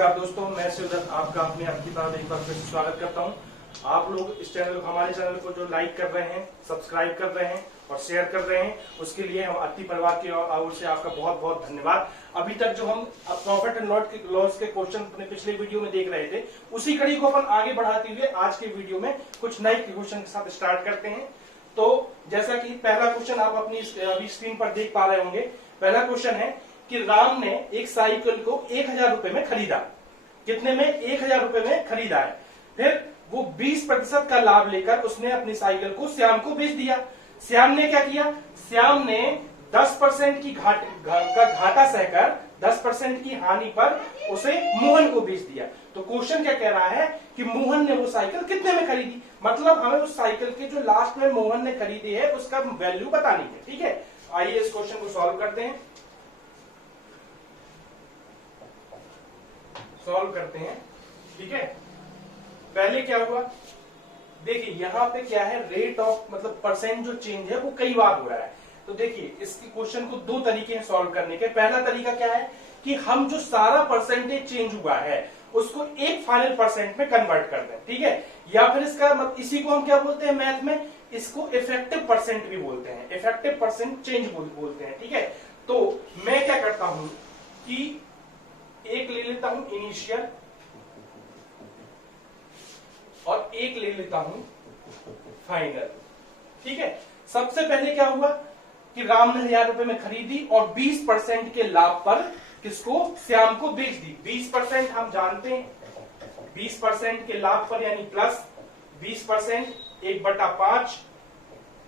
नमस्कार दोस्तों, मैं शिवदत्त आपका अपने आपकी तरफ एक बार फिर से स्वागत करता हूं। आप लोग इस चैनल हमारे चैनल को जो लाइक कर रहे हैं, सब्सक्राइब कर रहे हैं और शेयर कर रहे हैं, उसके लिए हम अति परिवार की ओर से आपका बहुत बहुत धन्यवाद। अभी तक जो हम प्रॉफिट एंड लॉस के क्वेश्चन अपने पिछले वीडियो में देख रहे थे, उसी कड़ी को अपन आगे बढ़ाते हुए आज के वीडियो में कुछ नए क्वेश्चन के साथ स्टार्ट करते हैं। तो जैसा कि पहला क्वेश्चन आप अपनी अभी स्क्रीन पर देख पा रहे होंगे। पहला क्वेश्चन है कि राम ने एक साइकिल को 1000 रुपए में खरीदा। कितने में? 1000 रुपए में खरीदा है। फिर वो 20% का लाभ लेकर उसने अपनी साइकिल को श्याम को बेच दिया। श्याम ने क्या किया? श्याम ने 10% की घाटा सहकर 10% की हानि पर उसे मोहन को बेच दिया। तो क्वेश्चन क्या कह रहा है कि मोहन ने वो साइकिल कितने में खरीदी, मतलब हमें उस साइकिल के जो लास्ट में मोहन ने खरीदी है उसका वैल्यू बतानी है। ठीक है, आइए इस क्वेश्चन को सॉल्व करते हैं। ठीक है, पहले क्या हुआ, देखिए यहाँ पे क्या है, रेट ऑफ मतलब परसेंट जो चेंज है वो कई बार हो रहा है। तो देखिए इसके क्वेश्चन को दो तरीके हैं सॉल्व करने के। पहला तरीका क्या है कि हम जो सारा परसेंटेज चेंज हुआ है उसको एक फाइनल परसेंट में कन्वर्ट कर दें। ठीक है, या फिर इसका मतलब इसी को हम क्या बोलते हैं मैथ में, इसको इफेक्टिव परसेंट भी बोलते हैं, इफेक्टिव परसेंट चेंज बोलते हैं। ठीक है, तो मैं क्या करता हूं कि एक ले लेता हूं इनिशियल और एक ले लेता हूं फाइनल। ठीक है, सबसे पहले क्या हुआ कि राम ने 1000 रुपए में खरीदी और 20% के लाभ पर किसको? श्याम को बेच दी। 20% हम जानते हैं, 20% के लाभ पर यानी प्लस 20% 1/5,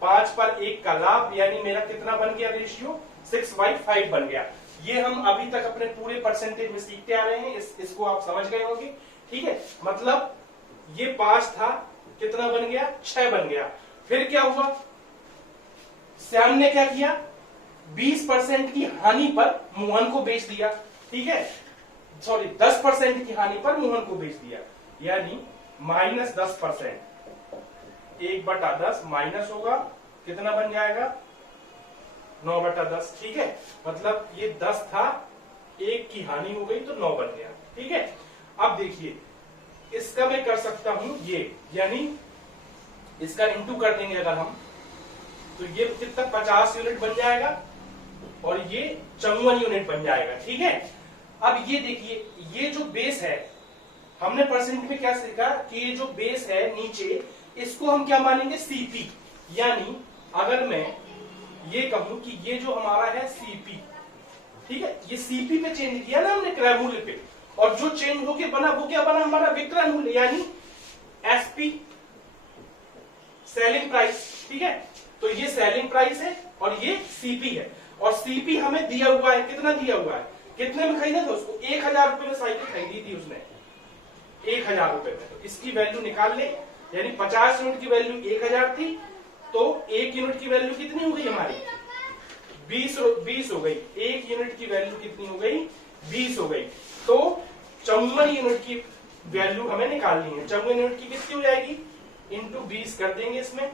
5 पर 1 का लाभ, यानी मेरा कितना बन गया रेशियो? 6/5 बन गया। ये हम अभी तक अपने पूरे परसेंटेज में सीखते आ रहे हैं, इसको आप समझ गए होंगे। ठीक है, मतलब ये 5 था, कितना बन गया? 6 बन गया। फिर क्या हुआ, श्याम ने क्या किया? 20% की हानि पर मोहन को बेच दिया। ठीक है, सॉरी 10% की हानि पर मोहन को बेच दिया, यानी -10%, 1/10 माइनस होगा, कितना बन जाएगा? 9/10। ठीक है, मतलब ये 10 था, 1 की हानि हो गई तो 9 बन गया। ठीक है, अब देखिए इसका मैं कर सकता हूं ये, यानी इसका इंटू कर देंगे अगर हम, तो ये कितना 50 यूनिट बन जाएगा और ये 54 यूनिट बन जाएगा। ठीक है, अब ये देखिए ये जो बेस है, हमने परसेंट में क्या सीखा कि ये जो बेस है नीचे, इसको हम क्या मानेंगे? सीपी। यानी अगर मैं ये कहूं कि ये जो हमारा है सीपी, ठीक है, ये सीपी पे चेंज किया ना हमने क्रय मूल्य पे, और जो चेंज होके बना वो क्या बना? हमारा विक्रय मूल्य, यानी एसपी, सेलिंग प्राइस। ठीक है, तो ये सेलिंग प्राइस है और ये सीपी है, और सीपी हमें दिया हुआ है, कितना दिया हुआ है? कितने में खरीदा था उसको? 1000 रुपए में साइकिल खरीदी थी उसने, 1000 रुपए में। तो इसकी वैल्यू निकाल ले, यानी 50 यूनिट की वैल्यू 1000 थी, तो 1 यूनिट की वैल्यू कितनी हो गई हमारी? 20 हो गई। 1 यूनिट की वैल्यू कितनी हो गई? 20 हो गई। तो 54 यूनिट की वैल्यू हमें निकालनी है। 54 यूनिट की कितनी हो जाएगी? इंटू 20 कर देंगे इसमें,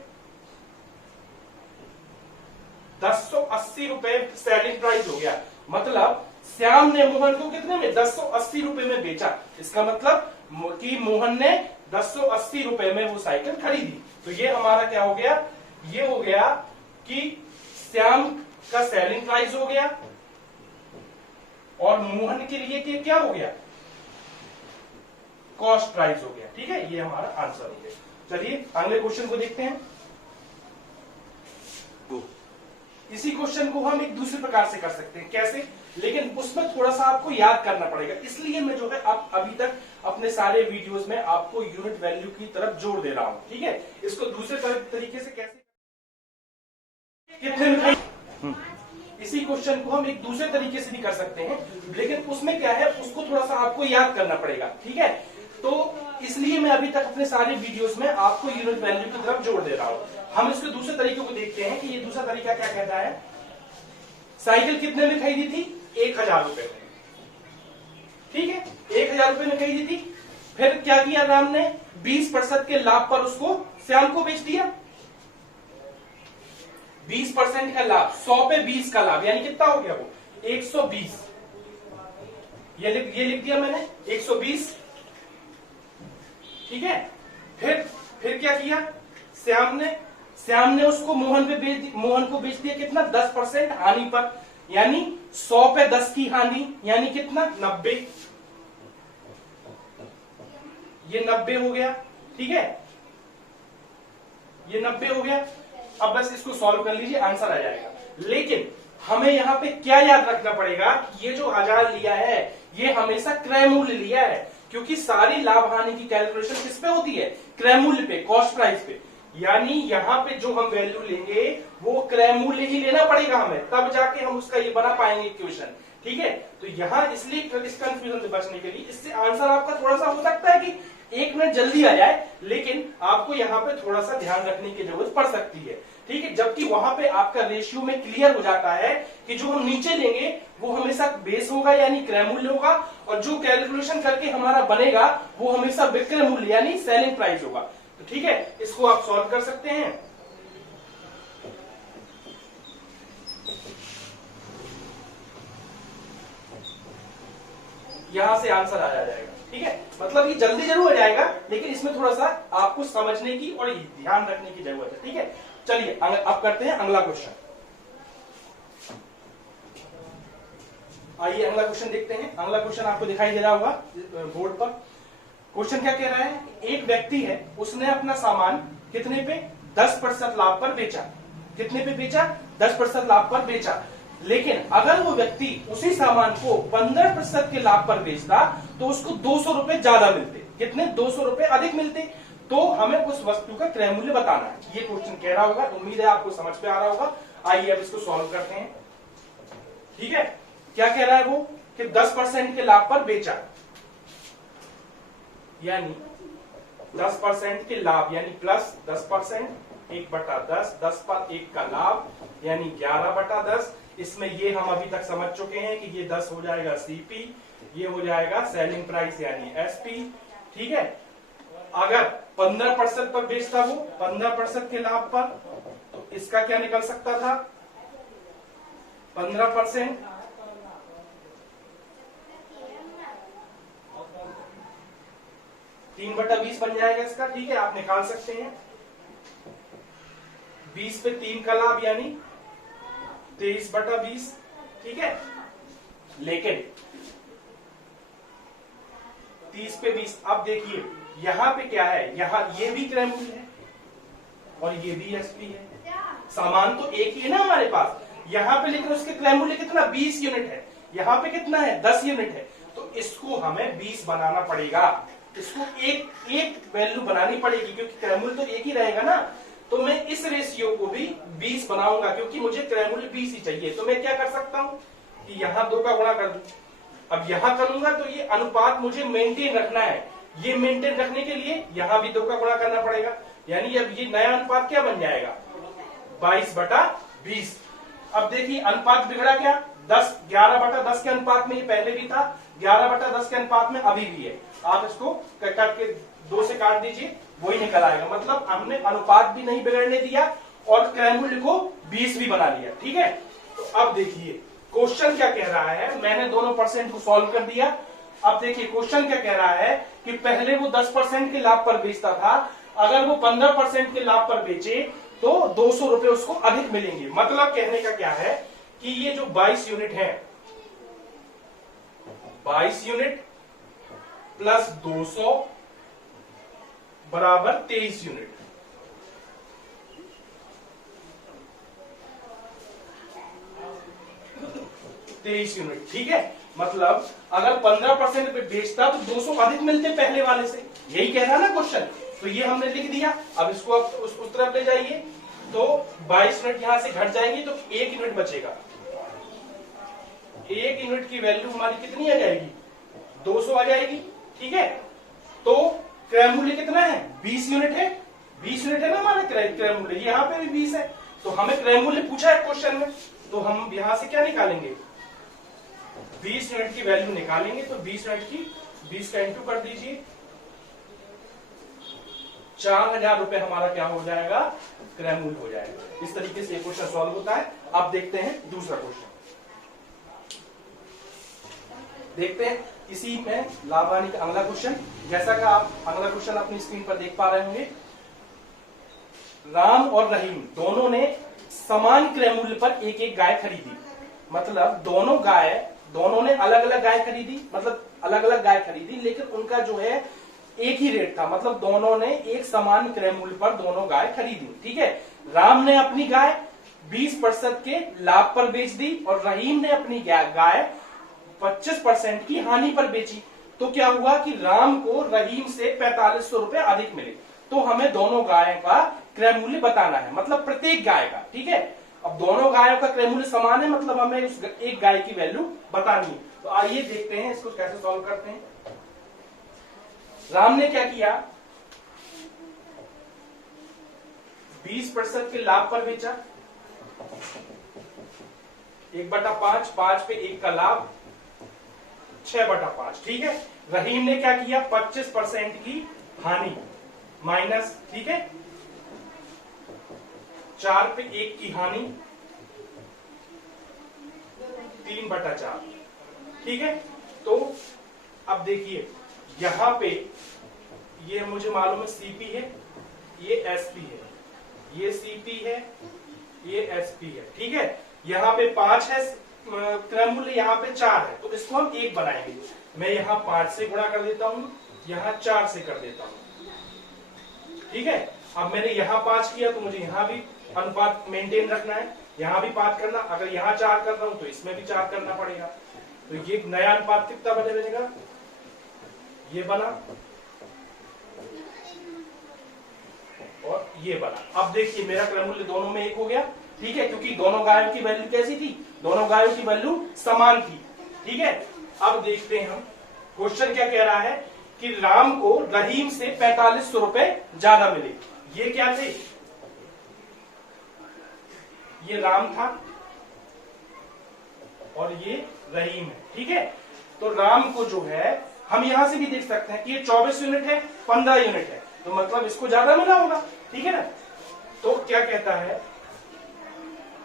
1080 रुपए सेलिंग प्राइस हो गया। मतलब श्याम ने मोहन को कितने में? 1080 रुपए में बेचा। इसका मतलब कि मोहन ने 1080 रुपए में वो साइकिल खरीदी। तो ये हमारा क्या हो गया? ये हो गया कि श्याम का सेलिंग प्राइस हो गया और मोहन के लिए क्या हो गया? कॉस्ट प्राइस हो गया। ठीक है, ये हमारा आंसर हो गया। चलिए अगले क्वेश्चन को देखते हैं। इसी क्वेश्चन को हम एक दूसरे प्रकार से कर सकते हैं। कैसे? लेकिन उसमें थोड़ा सा आपको याद करना पड़ेगा, इसलिए मैं जो है आप अभी तक अपने सारे वीडियोस में आपको यूनिट वैल्यू की तरफ जोर दे रहा हूं। ठीक है, इसको दूसरे तरीके से कैसे, कितने में? इसी क्वेश्चन को हम एक दूसरे तरीके से भी कर सकते हैं, लेकिन उसमें क्या है, उसको थोड़ा सा आपको याद करना पड़ेगा। ठीक है, तो इसलिए मैं अभी तक अपने सारे वीडियोस में आपको यूनिट वैल्यू की तरफ जोर दे रहा हूं। हम इसके दूसरे तरीके को देखते हैं कि ये दूसरा तरीका क्या कहता है। साइकिल कितने में खरीदी थी? 1000 रुपए में। ठीक है, 1000 रुपए में खरीदी थी। फिर क्या किया राम ने? 20% के लाभ पर उसको श्याम को बेच दिया। 20% का लाभ, 100 पे 20 का लाभ, यानी कितना हो गया वो? 120। ये लिख दिया मैंने 120, ठीक है। फिर क्या किया, श्याम ने उसको मोहन को बेच दिया कितना, 10% हानि पर, यानी 100 पे 10 की हानि, यानी कितना 90, ये 90 हो गया, ठीक है, ये 90 हो गया। अब बस इसको सॉल्व कर लीजिए, आंसर आ जाएगा। लेकिन हमें यहां पे क्या याद रखना पड़ेगा कि ये जो 1000 लिया है ये हमेशा क्रय मूल्य लिया है, क्योंकि सारी लाभ हानि की कैलकुलेशन किस पे होती है, क्रय मूल्य पे, कॉस्ट प्राइस पे। यानी यहां पे जो हम वैल्यू लेंगे वो क्रय मूल्य ही लेना पड़ेगा हमें, तब जाके हम उसका ये बना पाएंगे इक्वेशन, ठीक है। तो यहां इसलिए इस कंफ्यूजन से बचने के लिए, इससे आंसर आपका थोड़ा सा हो सकता है कि 1 मिनट जल्दी आ जाए, लेकिन आपको यहाँ पे थोड़ा सा ध्यान रखने की जरूरत पड़ सकती है, ठीक है। जबकि वहां पे आपका रेशियो में क्लियर हो जाता है कि जो हम नीचे लेंगे वो हमेशा बेस होगा यानी क्रय मूल्य होगा, और जो कैलकुलेशन करके हमारा बनेगा वो हमेशा विक्रय मूल्य यानी सेलिंग प्राइस होगा। तो ठीक है, इसको आप सॉल्व कर सकते हैं। यहां से आंसर आ जाएगा, ठीक है। मतलब ये जल्दी जरूर आ जाएगा, लेकिन इसमें थोड़ा सा आपको समझने की और ध्यान रखने की जरूरत है, ठीक है। चलिए अब करते हैं अगला क्वेश्चन। आइए अगला क्वेश्चन देखते हैं। अगला क्वेश्चन आपको दिखाई दे रहा होगा बोर्ड पर। क्वेश्चन क्या कह रहा है, एक व्यक्ति है, उसने अपना सामान कितने पे, 10% लाभ पर बेचा। कितने पे बेचा, 10% लाभ पर बेचा। लेकिन अगर वो व्यक्ति उसी सामान को 15% के लाभ पर बेचता तो उसको 200 रुपए ज्यादा मिलते। कितने, 200 रुपए अधिक मिलते। तो हमें उस वस्तु का क्रय मूल्य बताना है। ये क्वेश्चन कह रहा होगा, उम्मीद है आपको समझ में आ रहा होगा। आइए अब इसको सॉल्व करते हैं, ठीक है। क्या कह रहा है वो कि 10% के लाभ पर बेचा, यानी 10% के लाभ यानी प्लस 10%, 1/10, 10 पर 1 का लाभ यानी 11/10। इसमें ये हम अभी तक समझ चुके हैं कि ये 10 हो जाएगा सीपी, ये हो जाएगा सेलिंग प्राइस यानी एसपी, ठीक है। अगर 15% पर बेचता वो 15% के लाभ पर, तो इसका क्या निकल सकता था, 15% 3/20 बन जाएगा इसका, ठीक है, आप निकाल सकते हैं। 20 पे 3 का लाभ यानी 23/20, ठीक है। लेकिन 30 पे 20, अब देखिए यहां पे क्या है, यहां ये भी क्रय मूल्य है और ये भी एसपी है। सामान तो एक ही है ना हमारे पास यहां पे, लेकिन उसके क्रय मूल्य कितना, 20 यूनिट है। यहां पे कितना है, 10 यूनिट है। तो इसको हमें 20 बनाना पड़ेगा, इसको एक वैल्यू बनानी पड़ेगी, क्योंकि क्रय मूल्य तो एक ही रहेगा ना। तो मैं इस रेशियो को भी 20 बनाऊंगा, क्योंकि मुझे क्रय मूल्य 20 ही चाहिए। तो मैं क्या कर सकता हूं कि यहां 2 का गुणा कर दूं। अब यहां करूंगा तो ये अनुपात मुझे मेंटेन रखना है। ये मेंटेन रखने के लिए यहां भी 2 का गुणा करना पड़ेगा, यानी अब ये नया अनुपात क्या बन जाएगा, 22/20। अब देखिए अनुपात बिगड़ा क्या, 11/10 के अनुपात में ये पहले भी था, 11/10 के अनुपात में अभी भी है। आप इसको काट के 2 से काट दीजिए, वही निकल आएगा। मतलब हमने अनुपात भी नहीं बिगड़ने दिया और क्रय मूल्य को 20 भी बना लिया, ठीक है। तो अब देखिए क्वेश्चन क्या कह रहा है, मैंने दोनों परसेंट को सॉल्व कर दिया। अब देखिए क्वेश्चन क्या कह रहा है कि पहले वो 10% के लाभ पर बेचता था, अगर वो 15% के लाभ पर बेचे तो 200 रुपए उसको अधिक मिलेंगे। मतलब कहने का क्या है कि ये जो 22 यूनिट है, 22 यूनिट प्लस 200 बराबर 23 यूनिट। ठीक है। मतलब अगर 15% पे बेचता तो 200 अधिक मिलते पहले वाले से, यही कह रहा है ना क्वेश्चन। तो ये हमने लिख दिया। अब इसको आप उस तरफ ले जाइए तो 22 यूनिट यहां से घट जाएंगे तो 1 यूनिट बचेगा। 1 यूनिट की वैल्यू हमारी कितनी आ जाएगी, 200 आ जाएगी, ठीक है। तो क्रय मूल्य कितना है, 20 यूनिट है। 20 यूनिट है ना हमारा क्रय मूल्य, यहाँ पे भी 20 है। तो हमें क्रय मूल्य पूछा है क्वेश्चन में, तो हम यहां से क्या निकालेंगे, 20 यूनिट की वैल्यू निकालेंगे। तो 20 यूनिट की 20 का इंटू कर दीजिए, 4000 रुपए हमारा क्या हो जाएगा, क्रय मूल्य हो जाएगा। इस तरीके से ये क्वेश्चन सॉल्व होता है। अब देखते हैं दूसरा क्वेश्चन। देखते हैं इसी में लाभ हानि का अगला क्वेश्चन। जैसा कि आप अगला क्वेश्चन अपनी स्क्रीन पर देख पा रहे होंगे, राम और रहीम दोनों ने समान क्रय मूल्य पर एक एक गाय खरीदी। मतलब दोनों ने अलग अलग गाय खरीदी, मतलब अलग अलग गाय खरीदी, लेकिन उनका जो है एक ही रेट था। मतलब दोनों ने एक समान क्रय मूल्य पर दोनों गाय खरीदी। ठीक है, राम ने अपनी गाय 20% के लाभ पर बेच दी और रहीम ने अपनी गाय 25% की हानि पर बेची। तो क्या हुआ कि राम को रहीम से 4500 रुपए अधिक मिले। तो हमें दोनों गायों का क्रय मूल्य बताना है, मतलब प्रत्येक गाय का। ठीक है, अब दोनों गायों का क्रय मूल्य समान है, मतलब हमें उस एक गाय की वैल्यू बतानी है। तो आइए देखते हैं इसको कैसे सॉल्व करते हैं। राम ने क्या किया, 20% के लाभ पर बेचा, 1/5, 5 पे 1 का लाभ, 6/5। ठीक है, रहीम ने क्या किया, 25% की हानि माइनस, ठीक है, 4 पे 1 की हानि, 3/4। ठीक है, तो अब देखिए यहां पे ये मुझे मालूम है सीपी है, ये एसपी है, ये सीपी है, ये एसपी है। ठीक है, यहां पे 5 है क्रय मूल्य, यहां पे 4 है, तो इसको हम 1 बनाएंगे। मैं यहां 5 से गुणा कर देता हूं, यहां 4 से कर देता हूं। ठीक है, अब मैंने यहां 5 किया तो मुझे यहां भी अनुपात मेंटेन रखना है, यहां भी 5 करना। अगर यहां 4 कर रहा हूं तो इसमें भी 4 करना पड़ेगा। तो ये नया अनुपात कितना बनेगा, ये बना और ये बना। अब देखिए मेरा क्रय मूल्य दोनों में 1 हो गया। ठीक है, क्योंकि दोनों गायों की वैल्यू कैसी थी, दोनों गायों की वैल्यू समान थी। ठीक है, अब देखते हैं हम क्वेश्चन क्या कह रहा है कि राम को रहीम से 4500 रुपए ज्यादा मिले। ये क्या थे, ये राम था और ये रहीम है। ठीक है, तो राम को जो है हम यहां से भी देख सकते हैं कि ये 24 यूनिट है, 15 यूनिट है, तो मतलब इसको ज्यादा मिला होगा। ठीक है ना, तो क्या कहता है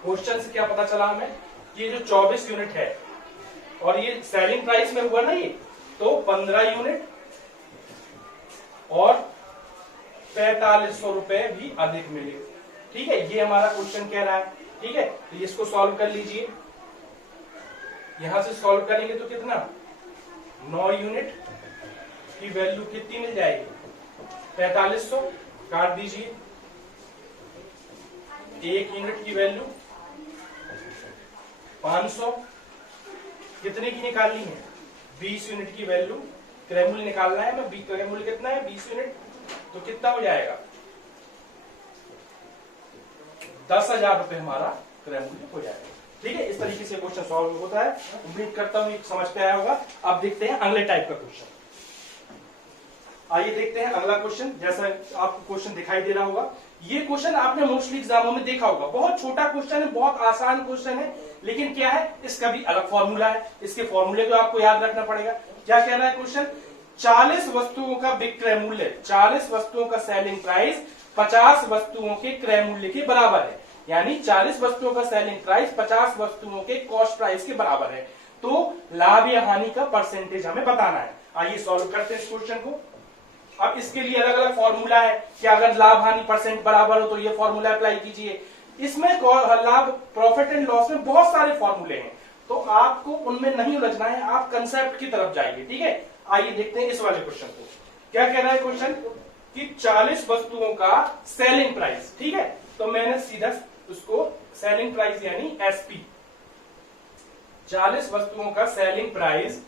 क्वेश्चन से क्या पता चला हमें, ये जो 24 यूनिट है और ये सेलिंग प्राइस में हुआ ना, ये तो 15 यूनिट और 4500 रुपए भी अधिक मिले। ठीक है, ये हमारा क्वेश्चन कह रहा है। ठीक है, तो इसको सॉल्व कर लीजिए। यहां से सॉल्व करेंगे तो कितना, 9 यूनिट की वैल्यू कितनी मिल जाएगी, 4500, काट दीजिए। 1 यूनिट की वैल्यू 500, कितने की निकालनी है, 20 यूनिट की वैल्यू क्रय मूल्य निकालना है। मैं क्रय मूल्य कितना है, 20 यूनिट, तो कितना हो जाएगा, 10,000 रुपए हमारा क्रय मूल्य हो जाएगा। ठीक है, इस तरीके से क्वेश्चन सॉल्व होता है। उम्मीद करता हूं समझ पे आया होगा। अब देखते हैं अगले टाइप का क्वेश्चन। आइए देखते हैं अगला क्वेश्चन। जैसा आपको क्वेश्चन दिखाई दे रहा होगा, ये क्वेश्चन आपने मोस्टली एग्जामों में देखा होगा। बहुत छोटा क्वेश्चन है, बहुत आसान क्वेश्चन है, लेकिन क्या है, इसका भी अलग फॉर्मूला है। इसके फॉर्मूले को आपको याद रखना पड़ेगा। क्या कह रहा है क्वेश्चन, 40 वस्तुओं का विक्रय मूल्य, 40 वस्तुओं का सेलिंग प्राइस 50 वस्तुओं के क्रय मूल्य के बराबर है। यानी 40 वस्तुओं का सेलिंग प्राइस 50 वस्तुओं के कॉस्ट प्राइस के बराबर है। तो लाभ या हानि का परसेंटेज हमें बताना है। आइए सॉल्व करते हैं इस क्वेश्चन को। अब इसके लिए अलग अलग फॉर्मूला है कि अगर लाभ हानि परसेंट बराबर हो तो ये फॉर्मूला अप्लाई कीजिए। इसमें लाभ प्रॉफिट एंड लॉस में बहुत सारे फॉर्मूले हैं, तो आपको उनमें नहीं उलझना है, आप कंसेप्ट की तरफ जाइए। ठीक है, आइए देखते हैं इस वाले क्वेश्चन को। क्या कह रहा है क्वेश्चन कि 40 वस्तुओं का सेलिंग प्राइस। ठीक है, तो मैंने सीधा उसको सेलिंग प्राइस यानी एसपी, 40 वस्तुओं का सेलिंग प्राइस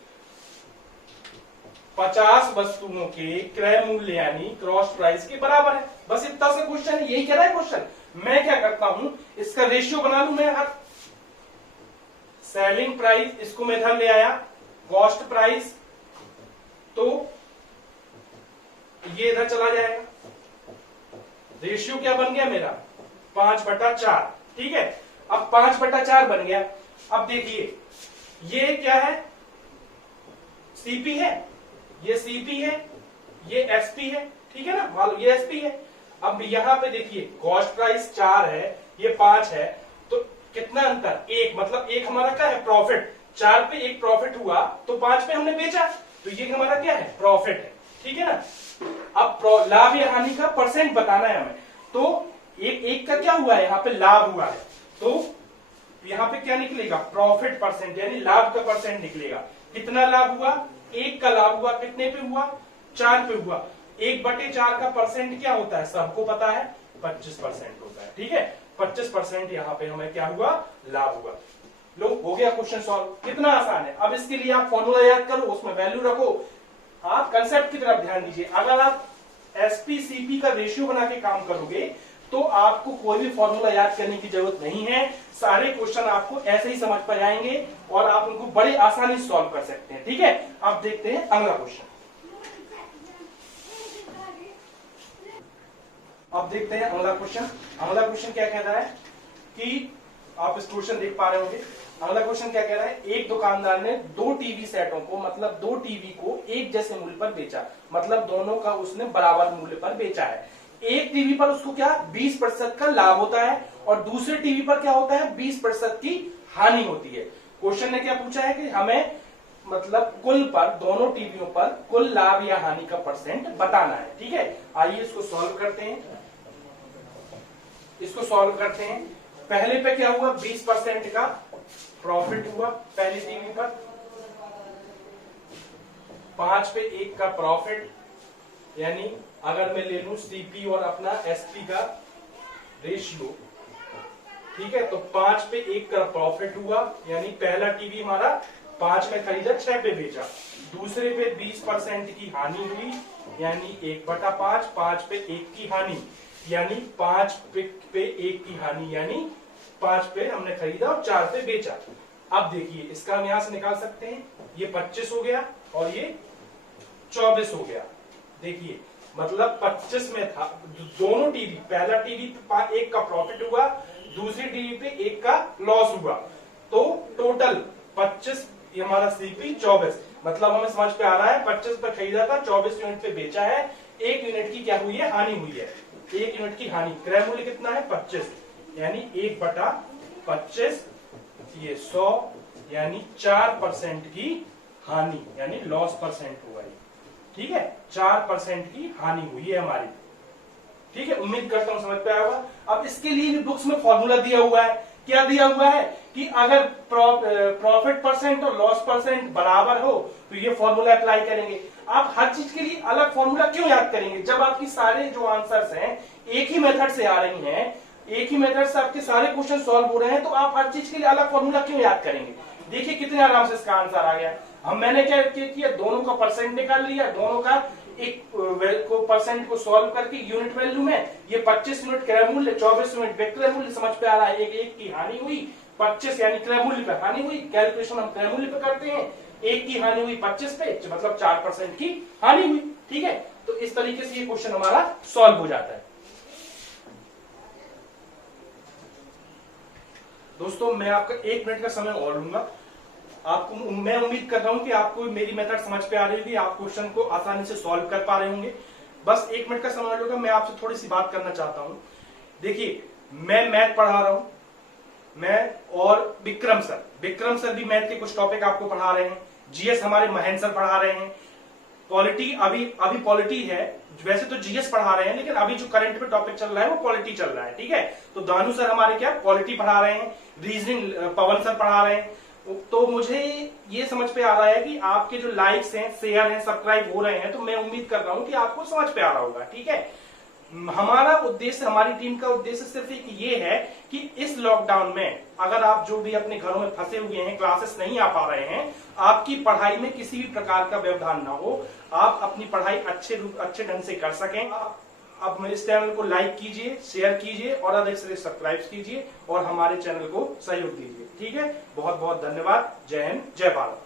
50 वस्तुओं के क्रय मूल्य यानी क्रॉस प्राइस के बराबर है। बस इतना सा क्वेश्चन है, यही कह रहा है क्वेश्चन। मैं क्या करता हूं, इसका रेशियो बना लूं मैं हर सेलिंग प्राइस, इसको मैं इधर ले आया, कॉस्ट प्राइस, तो ये इधर चला जाएगा। रेशियो क्या बन गया मेरा, 5/4। ठीक है, अब 5/4 बन गया। अब देखिए ये क्या है, सीपी है, ये सीपी है, ये एसपी है। ठीक है ना, मान ये एसपी है। अब यहां पे देखिए कॉस्ट प्राइस 4 है, ये 5 है, तो कितना अंतर, 1, मतलब 1 हमारा क्या है, प्रॉफिट। 4 पे 1 प्रॉफिट हुआ तो 5 पे हमने बेचा, तो ये हमारा क्या है, प्रॉफिट है। ठीक है ना। अब लाभ या हानि का परसेंट बताना है हमें, तो एक का क्या हुआ है, यहाँ पे लाभ हुआ है, तो यहाँ पे क्या निकलेगा, प्रॉफिट परसेंट, यानी लाभ का परसेंट निकलेगा। कितना लाभ हुआ, 1 का लाभ हुआ, कितने पे हुआ, 4 पे हुआ। 1/4 का परसेंट क्या होता है, सबको पता है, 25% होता है। ठीक है, 25% यहाँ पे हमें क्या हुआ, लाभ हुआ। लो, हो गया क्वेश्चन सॉल्व। कितना आसान है। अब इसके लिए आप फॉर्मूला याद करो, उसमें वैल्यू रखो, आप कंसेप्ट की तरफ ध्यान दीजिए। अगर आप एसपी-सीपी का रेशियो बना के काम करोगे तो आपको कोई भी फॉर्मूला याद करने की जरूरत नहीं है, सारे क्वेश्चन आपको ऐसे ही समझ पर आएंगे और आप उनको बड़े आसानी से सॉल्व कर सकते हैं। ठीक है, अब देखते हैं अगला क्वेश्चन। अब देखते हैं अगला क्वेश्चन। अगला क्वेश्चन क्या कह रहा है कि आप इस क्वेश्चन देख पा रहे होंगे। अगला क्वेश्चन क्या कह रहा है, एक दुकानदार ने 2 टीवी सेटों को, मतलब 2 टीवी को एक जैसे मूल्य पर बेचा, मतलब दोनों का उसने बराबर मूल्य पर बेचा है। एक टीवी पर उसको क्या 20% का लाभ होता है और दूसरे टीवी पर क्या होता है, 20% की हानि होती है। क्वेश्चन ने क्या पूछा है कि हमें मतलब कुल पर, दोनों टीवियों पर कुल लाभ या हानि का परसेंट बताना है। ठीक है, आइए इसको सॉल्व करते हैं। इसको सॉल्व करते हैं। पहले पे क्या हुआ, 20% का प्रॉफिट हुआ पहली टीवी पर, 5 पे 1 का प्रॉफिट, यानी अगर मैं ले लूं सीपी और अपना एसपी का रेशियो, ठीक है, तो 5 पे 1 का प्रॉफिट हुआ, यानी पहला टीवी हमारा 5 में खरीदा, 6 पे बेचा। दूसरे पे 20% की हानि हुई, यानी 1/5, 5 पे 1 की हानि, यानी 5 पे 1 की हानि, यानी 5 पे हमने खरीदा और 4 पे बेचा। अब देखिए इसका हम यहां से निकाल सकते हैं, ये 25 हो गया और ये 24 हो गया। देखिए मतलब 25 में था, दोनों टीवी, पहला टीवी पे 1 का प्रॉफिट हुआ, दूसरी टीवी पे 1 का लॉस हुआ, तो टोटल 25, ये हमारा सीपी 24, मतलब हमें समझ पे आ रहा है 25 पे खरीदा था, 24 यूनिट पे बेचा है, 1 यूनिट की क्या हुई है, हानि हुई है। 1 यूनिट की हानि, क्रय मूल्य कितना है, 25, यानी 1/25, ये 100, यानी 4% की हानि, यानी लॉस परसेंट हुआ है। ठीक है, 4% की हानि हुई है हमारी। ठीक है, उम्मीद करता हूं समझ पे आया होगा। अब इसके लिए भी बुक्स में फॉर्मूला दिया हुआ है। क्या दिया हुआ है कि अगर प्रॉफिट परसेंट और लॉस परसेंट बराबर हो तो ये फॉर्मूला अप्लाई करेंगे। आप हर चीज के लिए अलग फॉर्मूला क्यों याद करेंगे, जब आपकी सारे जो आंसर्स हैं एक ही मेथड से आ रही हैं, एक ही मेथड से आपके सारे क्वेश्चन सॉल्व हो रहे हैं, तो आप हर चीज के लिए अलग फॉर्मूला क्यों याद करेंगे। देखिए कितने आराम से इसका आंसर आ गया। मैंने क्या किया, दोनों का परसेंट निकाल लिया, दोनों का एक को परसेंट को सॉल्व करके यूनिट वैल्यू में, ये 25 यूनिट क्रय मूल्य, 24 यूनिट विक्रय मूल्य समझ पे आ रहा है, एक की हानि हुई 25, यानी क्रय मूल्य पे हानि हुई, कैलकुलेशन हम क्रय मूल्य पे करते हैं, 1 की हानि हुई 25 पे, मतलब 4% की हानि हुई। ठीक है, तो इस तरीके से ये क्वेश्चन हमारा सॉल्व हो जाता है। दोस्तों मैं आपका 1 मिनट का समय और लूंगा। आपको, मैं उम्मीद कर रहा हूं कि आपको मेरी मेथड समझ पे आ रही होगी, आप क्वेश्चन को आसानी से सॉल्व कर पा रहे होंगे। बस 1 मिनट का समय लूंगा। मैं आपसे थोड़ी सी बात करना चाहता हूं। देखिए मैं मैथ पढ़ा रहा हूं, मैं और विक्रम सर भी मैथ के कुछ टॉपिक आपको पढ़ा रहे हैं, जीएस हमारे महेंद्र सर पढ़ा रहे हैं, पॉलिटी अभी पॉलिटी है, वैसे तो जीएस पढ़ा रहे हैं, लेकिन अभी जो करंट में टॉपिक चल रहा है वो पॉलिटी चल रहा है। ठीक है, तो दानू सर हमारे क्या पॉलिटी पढ़ा रहे हैं, रीजनिंग पवन सर पढ़ा रहे हैं। तो मुझे ये समझ पे आ रहा है कि आपके जो लाइक्स हैं, शेयर हैं, सब्सक्राइब हो रहे हैं, तो मैं उम्मीद कर रहा हूं कि आपको समझ पे आ रहा होगा। ठीक है, हमारा उद्देश्य, हमारी टीम का उद्देश्य सिर्फ एक ये है कि इस लॉकडाउन में अगर आप जो भी अपने घरों में फंसे हुए हैं, क्लासेस नहीं आ पा रहे हैं, आपकी पढ़ाई में किसी भी प्रकार का व्यवधान ना हो, आप अपनी पढ़ाई अच्छे ढंग से कर सकें। आप इस चैनल को लाइक कीजिए, शेयर कीजिए और अधिक से अधिक सब्सक्राइब कीजिए और हमारे चैनल को सहयोग दीजिए। ठीक है, बहुत बहुत धन्यवाद। जय हिंद, जय भारत।